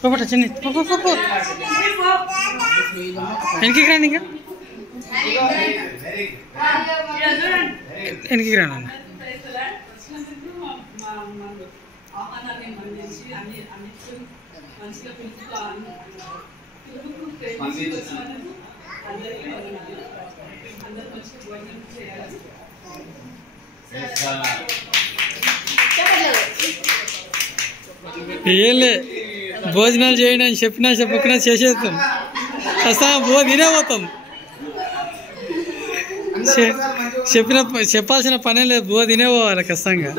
పోపట చిన్ని వెనక్కి రాండి ఇంకా వెనక్కి రాను ఏలే భోజనాలు చేయండి అని చెప్పినా చెప్పకుండా చేసేస్తాం ఖచ్చితంగా తినే పోతాం చెప్పాల్సిన పనే లేదు తినే పోవాలి ఖచ్చితంగా